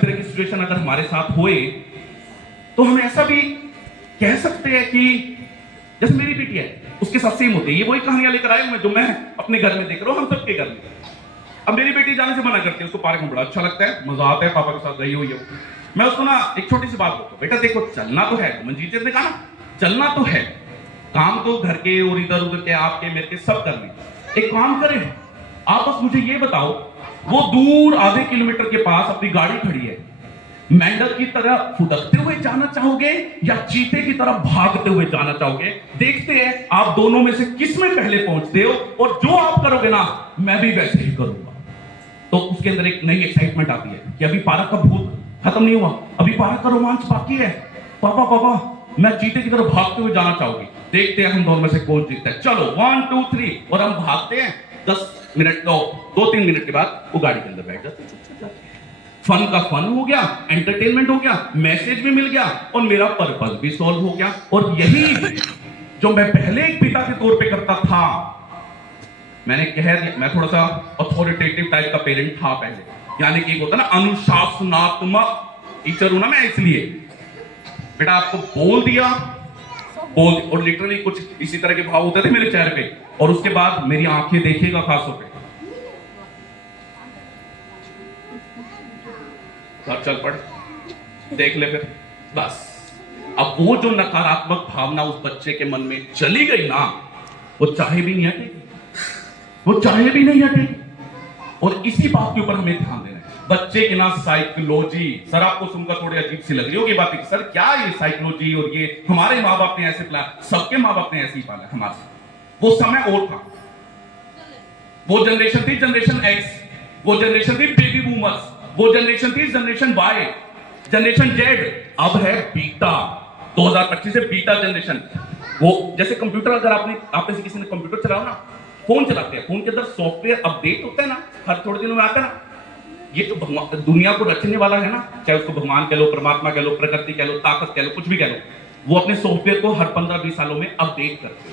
तरह की सिचुएशन अगर हमारे साथ होए तो हम ऐसा भी कह सकते हैं कि जैसे मेरी बेटी है उसके साथ सेम होती है, ये वही कहानियां लेकर आए हुए जो मैं अपने घर में देख रहा हूं, हम सबके घर में। अब मेरी बेटी जाने से मना करती है, उसको पार्क में बड़ा अच्छा लगता है, मजा आता है, पापा के साथ गई हुई है। मैं उसको ना एक छोटी सी बात बोलता हूं, बेटा देखो चलना तो है, मंजीत जी ने कहा ना चलना तो है, काम तो घर के और इधर उधर के आपके मेरे के सब करने। एक काम करें, आप बस मुझे ये बताओ, वो दूर आधे किलोमीटर के पास अपनी गाड़ी खड़ी है, मेंढक की तरह फुदकते हुए जाना चाहोगे या चीते की तरह भागते हुए जाना चाहोगे? देखते हैं आप दोनों में से किस में पहले पहुंचते हो, और जो आप करोगे ना मैं भी वैसे ही करूंगा। तो उसके अंदर एक नई एक्साइटमेंट आती है कि अभी पार्क का भूत खत्म नहीं हुआ, अभी पार्क का रोमांच बाकी है। पापा पापा मैं चीते की तरह भागते हुए जाना चाहूंगी, देखते हैं हम दोनों में से कौन जीतता है। चलो 1 2 3, और हम भागते हैं। 10 मिनट 2-3 मिनट के बाद वो गाड़ी के अंदर बैठ जाते हैं। फन का फन हो गया, एंटरटेनमेंट हो गया, मैसेज भी मिल गया और मेरा पर्पस भी सॉल्व हो गया। और यही जो मैं पहले एक पिता के तौर पे करता था, मैंने कह दिया, मैं थोड़ा सा अथॉरिटेटिव टाइप का पेरेंट था पहले, यानी कि एक होता ना अनुशासनात्मक टीचर हूं ना मैं, इसलिए बेटा आपको बोल दिया, और लिटरली कुछ इसी तरह के भाव होते थे मेरे चेहरे पे, और उसके बाद मेरी आंखें देखिएगा खासों पे, चल पड़ देख ले फिर बस। अब वो जो नकारात्मक भावना उस बच्चे के मन में चली गई ना, वो चाहे भी नहीं हटेगी, वो चाहे भी नहीं हटेगी। और इसी बात के ऊपर हमें ध्यान देना है। बच्चे की ना साइकोलॉजी, सर आपको सुनकर थोड़ी अजीब सी लग रही होगी बात, सर क्या ये साइकोलॉजी और ये हमारे माँ बाप ने ऐसे प्लान, सबके माँ बाप ने ऐसे ही पाला हमारे। वो समय और था, वो जनरेशन थी जनरेशन एक्स, वो जनरेशन थी बेबी बूमर्स, वो जनरेशन थी जनरेशन वाई, जनरेशन जेड, अब है बीटा। 2025 से बीटा जनरेशन। वो जैसे कंप्यूटर, अगर आपने से किसी ने कंप्यूटर चलाओ ना, फोन चलाते हैं, फोन के अंदर सॉफ्टवेयर अपडेट होता है ना, हर थोड़े दिनों में आता है ना। ये जो दुनिया को रचने वाला है ना, चाहे उसको भगवान कह लो, परमात्मा कह लो, प्रकृति कह लो, ताकत कह लो, कुछ भी कह लो, वो अपने सॉफ्टवेयर को हर 15-20 सालों में अपडेट करते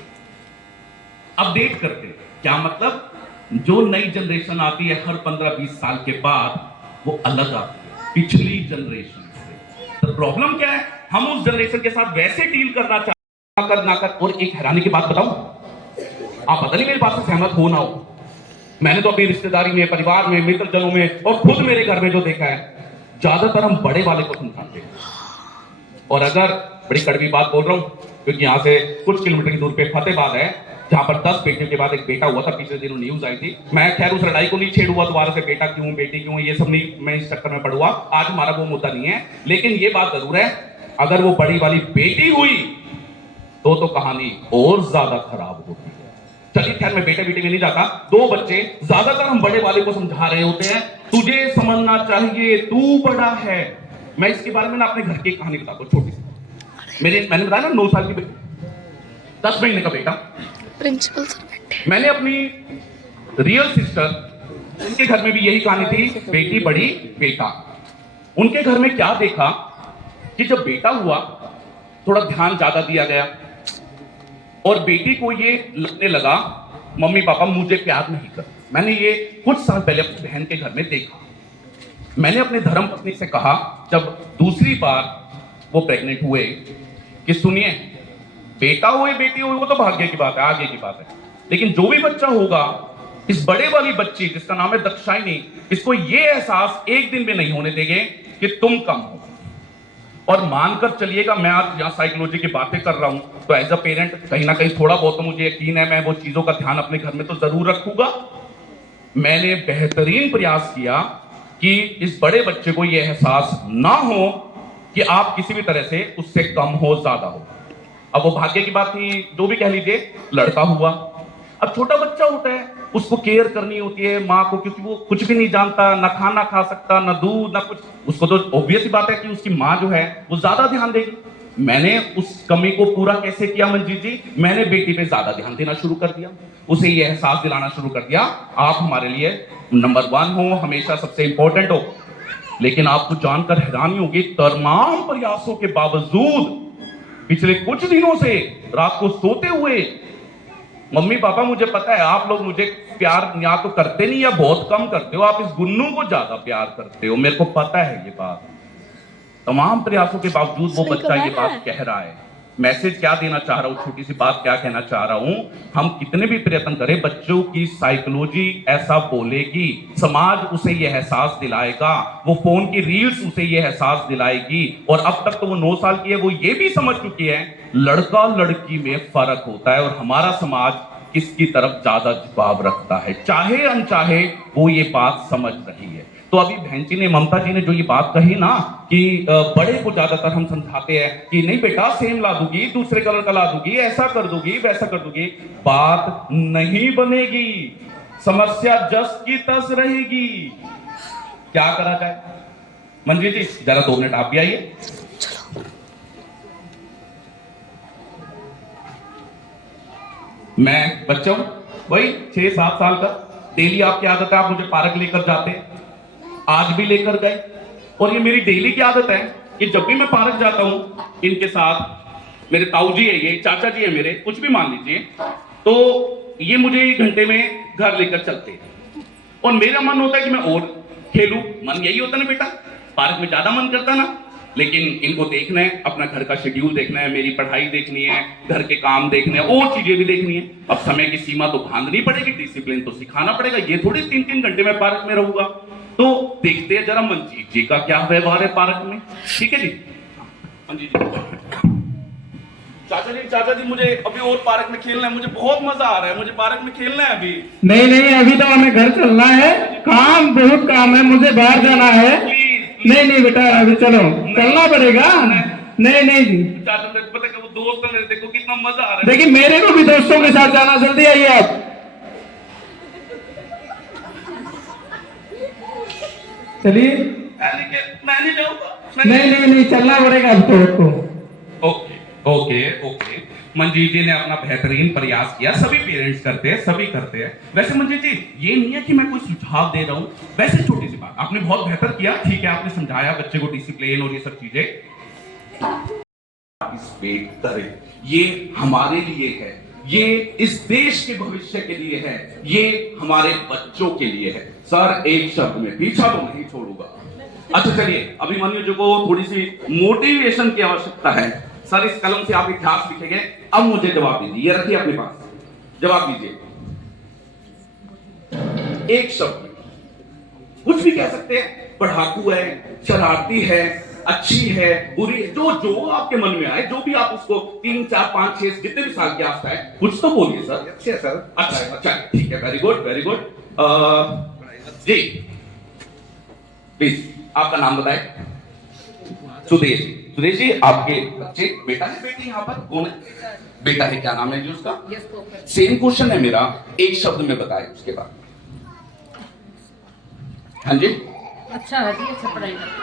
हैं। क्या मतलब, जो नई जनरेशन आती है हर 15-20 साल के बाद, वो अलग आती है पिछली जनरेशन से। तो प्रॉब्लम क्या है, हम उस जनरेशन के साथ वैसे डील करना चाहते। और एक हैरानी की बात बताऊं, आप पता नहीं मेरी बात से सहमत हो ना हो, मैंने तो अपनी रिश्तेदारी में, परिवार में, मित्र जनों में और खुद मेरे घर में जो देखा है, ज्यादातर हम बड़े वाले को समझाते हैं। और अगर बड़ी कड़वी बात बोल रहा हूं, क्योंकि यहां से कुछ किलोमीटर की दूर पे फतेहाबाद है, जहां पर 10 बेटियों के बाद एक बेटा हुआ था, पिछले दिनों न्यूज आई थी। मैं खैर उस लड़ाई को नहीं छेड़ूंगा दोबारा से, बेटा क्यों बेटी क्यों, ये सब नहीं, मैं इस चक्कर में पड़ूंगा, आज हमारा वो मुद्दा नहीं है। लेकिन ये बात जरूर है, अगर वो बड़ी वाली बेटी हुई तो कहानी और ज्यादा खराब होती है। चलिए खैर मैं बेटे बेटी में नहीं जाता, 2 बच्चे, ज्यादातर हम बड़े वाले को समझा रहे होते हैं, तुझे समझना चाहिए, तू बड़ा है। मैं इसके बारे में ना अपने घर की कहानी बताता हूं, छोटी सी। मैंने बताया ना 9 साल की बेटी, 10 महीने का बेटा, प्रिंसिपल सर, मैंने अपनी रियल सिस्टर, उनके घर में भी यही कहानी थी, बेटी बड़ी बेटा। उनके घर में क्या देखा कि जब बेटा हुआ थोड़ा ध्यान ज्यादा दिया गया, और बेटी को ये लगने लगा मम्मी पापा मुझे प्यार नहीं कर। मैंने ये कुछ साल पहले अपनी बहन के घर में देखा। मैंने अपने धर्म पत्नी से कहा जब दूसरी बार वो प्रेग्नेंट हुए कि सुनिए, बेटा हुए बेटी हुई वो तो भाग्य की बात है, आगे की बात है, लेकिन जो भी बच्चा होगा, इस बड़े वाली बच्ची जिसका नाम है दक्षायनी, इसको ये एहसास एक दिन में नहीं होने देंगे कि तुम कम हो। और मानकर चलिएगा, मैं आज यहाँ साइकोलॉजी की बातें कर रहा हूं, तो एज अ पेरेंट कहीं ना कहीं थोड़ा बहुत तो मुझे यकीन है, मैं वो चीजों का ध्यान अपने घर में तो जरूर रखूंगा। मैंने बेहतरीन प्रयास किया कि इस बड़े बच्चे को यह एहसास ना हो कि आप किसी भी तरह से उससे कम हो, ज्यादा हो। अब वो भाग्य की बात थी, जो भी कह लीजिए, लड़का हुआ। अब छोटा बच्चा होता है, उसको केयर करनी होती है माँ को, क्योंकि वो कुछ भी नहीं जानता, ना खाना खा सकता, ना दूध, ना कुछ। उसको तो ऑब्वियस ही बात है कि उसकी माँ जो है वो ज्यादा ध्यान देगी। मैंने उस कमी को पूरा कैसे किया मंजीत जी, मैंने बेटी पे ज्यादा ध्यान देना शुरू कर दिया, उसे ये एहसास दिलाना शुरू कर दिया, आप हमारे लिए नंबर 1 हो, हमेशा सबसे इंपॉर्टेंट हो। लेकिन आपको जानकर हैरानी होगी, तमाम प्रयासों के बावजूद पिछले कुछ दिनों से रात को सोते हुए, मम्मी पापा मुझे पता है आप लोग मुझे प्यार या तो करते नहीं या बहुत कम करते हो, आप इस गुन्नू को ज्यादा प्यार करते हो, मेरे को पता है ये बात। तमाम प्रयासों के बावजूद वो बच्चा ये बात कह रहा है। मैसेज क्या देना चाह रहा हूं, छोटी सी बात क्या कहना चाह रहा हूं, हम कितने भी प्रयत्न करें, बच्चों की साइकोलॉजी ऐसा बोलेगी, समाज उसे ये एहसास दिलाएगा, वो फोन की रील्स उसे ये एहसास दिलाएगी। और अब तक तो वो 9 साल की है, वो ये भी समझ चुकी है लड़का लड़की में फर्क होता है और हमारा समाज किसकी तरफ ज्यादा झुकाव रखता है, चाहे अनचाहे वो ये बात समझ रही है। तो अभी बहन जी ने, ममता जी ने जो ये बात कही ना कि बड़े को ज्यादातर हम समझाते हैं कि नहीं बेटा सेम ला दूंगी, दूसरे कलर का ला दूंगी, ऐसा कर दूंगी, वैसा कर दूंगी, बात नहीं बनेगी, समस्या जस की तस रहेगी। क्या करा जाए? मंजी जी जरा 2 मिनट आप भी आइए। मैं बच्चा हूं वही 6-7 साल का, डेली आपकी आदत है आप मुझे पार्क लेकर जाते, आज भी लेकर गए। और ये मेरी डेली की आदत है कि जब भी मैं पार्क जाता हूं इनके साथ, मेरे ताऊ जी है, ये चाचा जी है मेरे, कुछ भी मान लीजिए, तो ये मुझे 1 घंटे में घर लेकर चलते हैं। और मेरा मन होता है कि मैं और खेलूं, मन यही होता है ना बेटा, पार्क में ज्यादा मन करता ना, लेकिन इनको देखना है, अपना घर का शेड्यूल देखना है, मेरी पढ़ाई देखनी है, घर के काम देखने हैं, और चीजें भी देखनी है। अब समय की सीमा तो बांधनी पड़ेगी, डिसिप्लिन तो सिखाना पड़ेगा, ये थोड़ी 3-3 घंटे में पार्क में रहूंगा। तो देखते हैं जरा मंजीत जी का क्या व्यवहार है पार्क में। ठीक है जी मंजीत जी। चाचा जी मुझे अभी और पार्क में खेलना है, मुझे बहुत मजा आ रहा है, मुझे पार्क में खेलना है अभी। नहीं अभी तो हमें घर चलना है, काम बहुत काम है, मुझे बाहर जाना है। नहीं बेटा अभी चलो, चलना पड़ेगा। नहीं जी चाचा पता है वो दोस्त है मेरे, देखो कितना मजा आ रहा है। देखिए मेरे को भी दोस्तों के साथ जाना, जल्दी आइए आप। चलिए मैं नहीं जाऊंगा। नहीं चलना पड़ेगा अब तो। ओके मंजीत जी ने अपना बेहतरीन प्रयास किया, सभी पेरेंट्स करते हैं, सभी करते हैं। वैसे मंजीत जी ये नहीं है कि मैं कोई सुझाव दे रहा हूं, वैसे छोटी सी बात, आपने बहुत बेहतर किया, ठीक है आपने समझाया बच्चे को डिसिप्लिन और ये सब चीजें, रिस्पेक्ट करें, ये हमारे लिए है, ये इस देश के भविष्य के लिए है, ये हमारे बच्चों के लिए है। सर एक शब्द में पीछा तो नहीं छोड़ूंगा। अच्छा चलिए अभिमन्यु जी को थोड़ी सी मोटिवेशन की आवश्यकता है। सर इस कलम से आप इतिहास लिखेंगे, अब मुझे जवाब दीजिए, ये रखिए अपने पास, जवाब दीजिए एक शब्द में, कुछ भी कह सकते हैं, पढ़ाकू है, शरारती है, अच्छी है, बुरी है, जो आपके मन में आए, जो भी आप उसको 3, 4, 5, 6 जितने भी साल के आस्था है, कुछ तो बोलिए सर। अच्छा सर, अच्छा ठीक है, वेरी गुड जी प्लीज आपका नाम बताएं। सुदेश जी आपके बच्चे, बेटा है बेटी, यहाँ पर कौन है? बेटा है, क्या नाम है जी उसका? सेम क्वेश्चन है मेरा, एक शब्द में बताए उसके बाद। हाँ जी अच्छा है जी,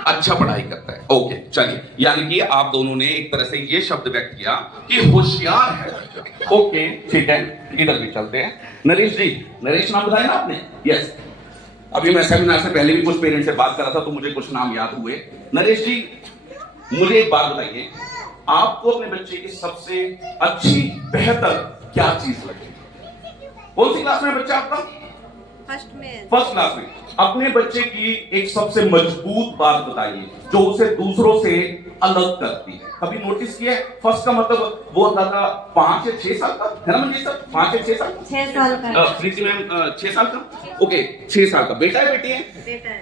अच्छा पढ़ाई करता है। ओके चलिए, यानी कि आप दोनों ने एक तरह से ये शब्द व्यक्त किया कि होशियार है। ओके ठीक है, इधर भी चलते हैं। नरेश नाम बताया ना आपने? यस, अभी मैं सेमिनार से पहले भी कुछ पेरेंट्स से बात कर रहा था तो मुझे कुछ नाम याद हुए। नरेश जी मुझे एक बात बताइए, आपको अपने बच्चे की सबसे अच्छी बेहतर क्या चीज लगी? कौन सी क्लास में बच्चा आपका? फर्स्ट क्लास में। अपने बच्चे की एक सबसे मजबूत बात बताइए जो उसे दूसरों से अलग करती है। कभी नोटिस किया है? फर्स्ट का मतलब वो होता था 5 या 6 साल का, है ना मंजीत सर? 5 या 6 साल? 6 साल का। प्रीति मैम 6 साल का? ओके 6 साल का। बेटा है बेटी है?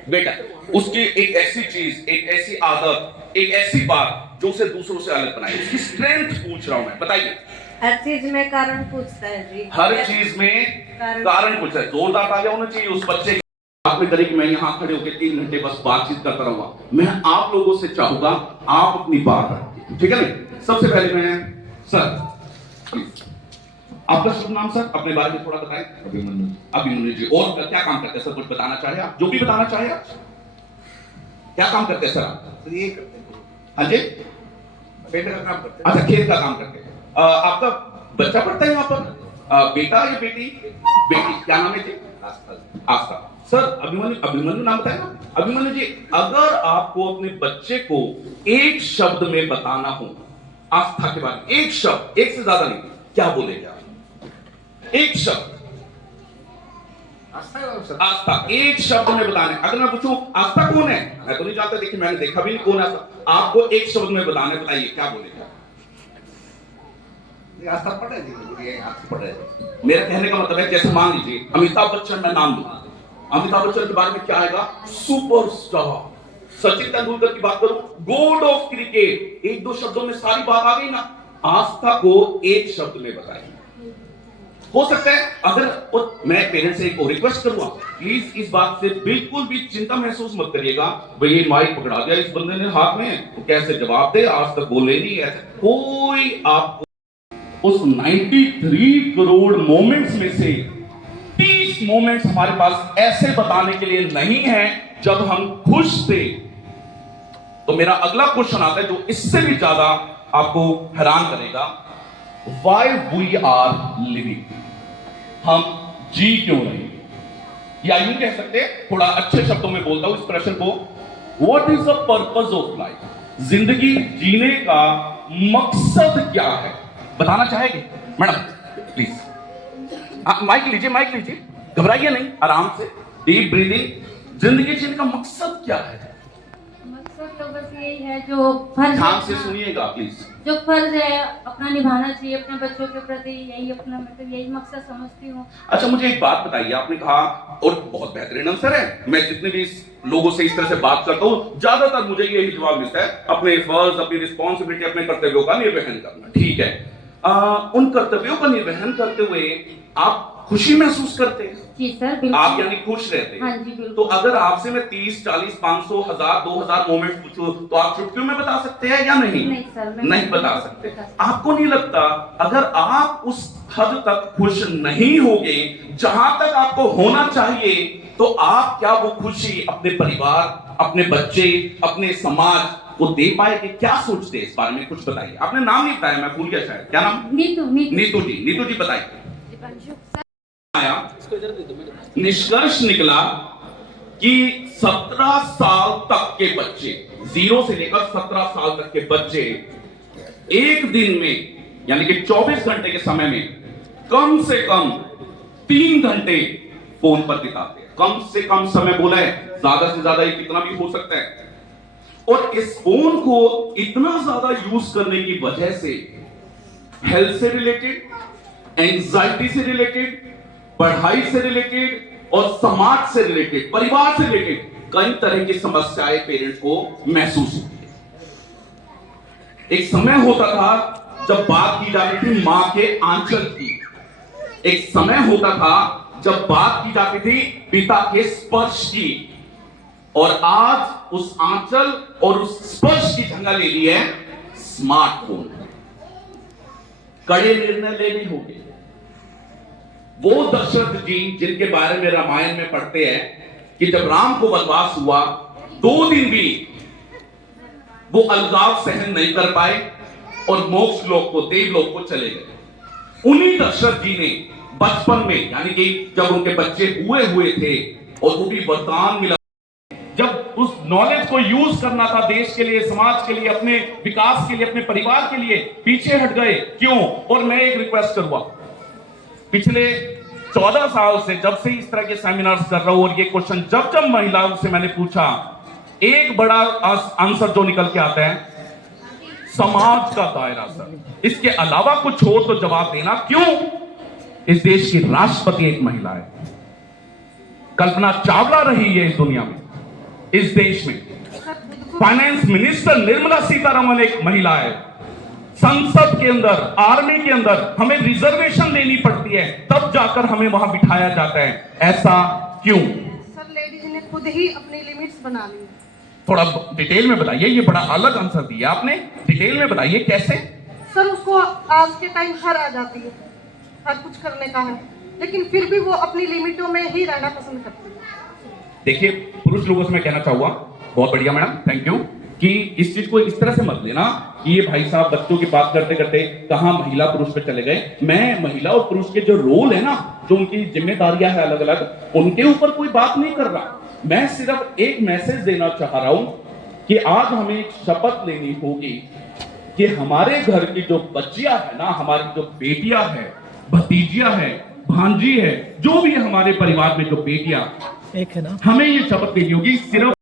बेटा। उसकी एक ऐसी चीज, एक ऐसी आदत, एक ऐसी बात जो उसे दूसरों से अलग बनाए, उसकी स्ट्रेंथ पूछ रहा हूं मैं, बताइए। हर चीज में कारण पूछता है जी, हर चीज में कारण पूछता है। जोरदार तालियां होना चाहिए उस बच्चे आपने करी कि मैं यहाँ खड़े होकर 3 घंटे बस बातचीत करता रहूंगा। मैं आप लोगों से चाहूंगा आप अपनी बात रखिए, ठीक है ना? सबसे पहले मैं सर आपका शुभ नाम सर, अपने बारे में थोड़ा बताएं। अभिमन्यु जी। और क्या काम करते हैं सर, कुछ बताना चाहे आप? जो भी बताना चाहे आप। क्या काम करते हैं सर आप? ये करते हैं। हाँ जी, बेटे का काम करते हैं। अच्छा खेत का काम करते हैं। आपका बच्चा पढ़ता है यहाँ पर? बेटा या बेटी? बेटी। क्या नाम है जी? आस्था। सर अभिमन्यु नाम बताया ना? अभिमन्यु जी अगर आपको अपने बच्चे को एक शब्द में बताना हो आस्था के बारे में, एक शब्द, एक से ज्यादा नहीं, क्या बोलेंगे आप? एक शब्द। आस्था है और सत्य। आस्था, एक शब्द में बताने। अगर मैं पूछूं आस्था कौन है, मैं तो नहीं जानता, देखिए मैंने देखा भी नहीं कौन है आस्था। आपको एक शब्द में बताने, बताइए क्या बोलेगा? ये आस्था पढ़ रहे जी, ये आस्था पढ़ रहे। मेरा कहने का मतलब है, जैसे मान लीजिए अमिताभ बच्चन, मैं नाम दूंगा, अमिताभ बच्चन के बारे में क्या आएगा? सुपरस्टार। सचिन तेंदुलकर की बात करूं, गॉड ऑफ क्रिकेट। एक दो शब्दों में सारी बात आ गई ना। आस्था को एक शब्द में बताइए। हो सकता है अगर, और मैं पेरेंट्स से एक और रिक्वेस्ट करूंगा, प्लीज इस बात से बिल्कुल भी चिंता महसूस मत करिएगा, भाई ये माइक पकड़ा दिया इस बंदे ने हाथ में, तो कैसे जवाब दे, आज तक बोले नहीं ऐसे। कोई आपको उस 93 करोड़ मोमेंट्स में से 30 मोमेंट्स हमारे पास ऐसे बताने के लिए नहीं है जब हम खुश थे। तो मेरा अगला क्वेश्चन आता है जो इससे भी ज्यादा आपको हैरान करेगा, Why we are living? हम जी क्यों रहे? या यूं कह सकते हैं, थोड़ा अच्छे शब्दों में बोलता हूं इस प्रश्न को, What is the purpose of life? जिंदगी जीने का मकसद क्या है? बताना चाहेंगे मैडम? प्लीज माइक लीजिए, माइक लीजिए, घबराइए नहीं, आराम से डीप ब्रीदिंग। जिंदगी जीने का मकसद क्या है? मकसद तो बस यही है जो फर्ज, ध्यान से सुनिएगा प्लीज। जो फर्ज है अपना निभाना चाहिए अपने बच्चों के प्रति, यही अपना मतलब यही मकसद समझती हूँ। अच्छा मुझे एक बात बताइए, आपने कहा, और बहुत बेहतरीन आंसर है, मैं जितने भी लोगों से इस तरह से बात करता हूँ ज्यादातर मुझे यही जवाब मिलता है, अपने फर्ज, अपनी रिस्पॉन्सिबिलिटी, अपने कर्तव्यों का निर्वहन करना। ठीक है, उन कर्तव्यों का निर्वहन करते हुए आप खुशी महसूस करते हैं? जी सर बिल्कुल। आप यानी खुश रहते हैं? हाँ जी बिल्कुल। तो अगर आपसे मैं 30, 40, 500, 1000, 2000 मोमेंट्स पूछूं तो आप चुटकियों में बता सकते हैं या नहीं? नहीं सर, मैं नहीं बता सकते। आपको नहीं लगता अगर आप उस हद तक खुश नहीं होगे जहां तक आपको होना चाहिए, तो आप क्या वो खुशी अपने परिवार, अपने बच्चे, अपने समाज को दे पाएंगे? क्या सोचते हैं इस बारे में, कुछ बताइए। आपने नाम नहीं बताया, मैं भूल गया शायद, क्या नाम? नीतू। नीतू जी, नीतू जी बताइए। आया निष्कर्ष निकला कि 17 साल तक के बच्चे, 0 से लेकर 17 साल तक के बच्चे एक दिन में यानी कि 24 घंटे के समय में कम से कम 3 घंटे फोन पर बिताते हैं। कम से कम समय बोला है, ज्यादा से ज्यादा ये कितना भी हो सकता है। और इस फोन को इतना ज्यादा यूज करने की वजह से हेल्थ से रिलेटेड, एंजाइटी से रिलेटेड, पढ़ाई से रिलेटेड और समाज से रिलेटेड, परिवार से रिलेटेड कई तरह की समस्याएं पेरेंट्स को महसूस होती है। एक समय होता था जब बात की जाती थी मां के आंचल की, एक समय होता था जब बात की जाती थी पिता के स्पर्श की, और आज उस आंचल और उस स्पर्श की जगह ले ली है स्मार्टफोन। कड़े निर्णय लेने होंगे। वो दशरथ जी जिनके बारे में रामायण में पढ़ते हैं कि जब राम को वनवास हुआ 2 दिन भी वो अलगाव सहन नहीं कर पाए और मोक्ष लोक को, देवलोक को चले गए। उन्हीं दशरथ जी ने बचपन में, यानी कि जब उनके बच्चे हुए थे और वो भी वरदान मिला, जब उस नॉलेज को यूज करना था देश के लिए, समाज के लिए, अपने विकास के लिए, अपने परिवार के लिए, पीछे हट गए। क्यों? और मैं एक रिक्वेस्ट करूंगा, पिछले 14 साल से जब से इस तरह के सेमिनार्स कर रहा हूं और ये क्वेश्चन जब महिलाओं से मैंने पूछा, एक बड़ा आंसर जो निकल के आता है, समाज का दायरा सर, इसके अलावा कुछ हो तो जवाब देना। क्यों? इस देश की राष्ट्रपति एक महिला है, कल्पना चावला रही है इस दुनिया में, इस देश में फाइनेंस मिनिस्टर निर्मला सीतारमण एक महिला है, संसद के अंदर, आर्मी के अंदर हमें रिजर्वेशन लेनी पड़ती है, तब जाकर हमें वहां बिठाया जाता है। ऐसा क्यों? सर लेडीज ने खुद ही अपनी लिमिट्स बना ली। थोड़ा डिटेल में बताइए, ये बड़ा अलग आंसर दिया आपने, डिटेल में बताइए कैसे। सर उसको आज के टाइम हर आ जाती है, हर कुछ करने का है, लेकिन फिर भी वो अपनी लिमिटों में ही रहना पसंद करती है। देखिए पुरुष लोगों से मैं कहना चाहूंगा, बहुत बढ़िया मैडम, थैंक यू, कि इस चीज को इस तरह से मत लेना कि ये भाई साहब बच्चों की बात करते करते कहां महिला पुरुष पे चले गए। मैं महिला और पुरुष के जो रोल है ना, जो उनकी जिम्मेदारियां है अलग अलग, उनके ऊपर कोई बात नहीं कर रहा। मैं सिर्फ एक मैसेज देना चाह रहा हूं कि आज हमें एक शपथ लेनी होगी कि हमारे घर की जो बच्चियां है ना, हमारी जो बेटियां हैं, भतीजियां हैं, भांजी है, जो भी है हमारे परिवार में जो बेटियां, एक है ना हमें ये शपथ लेनी होगी सिर्फ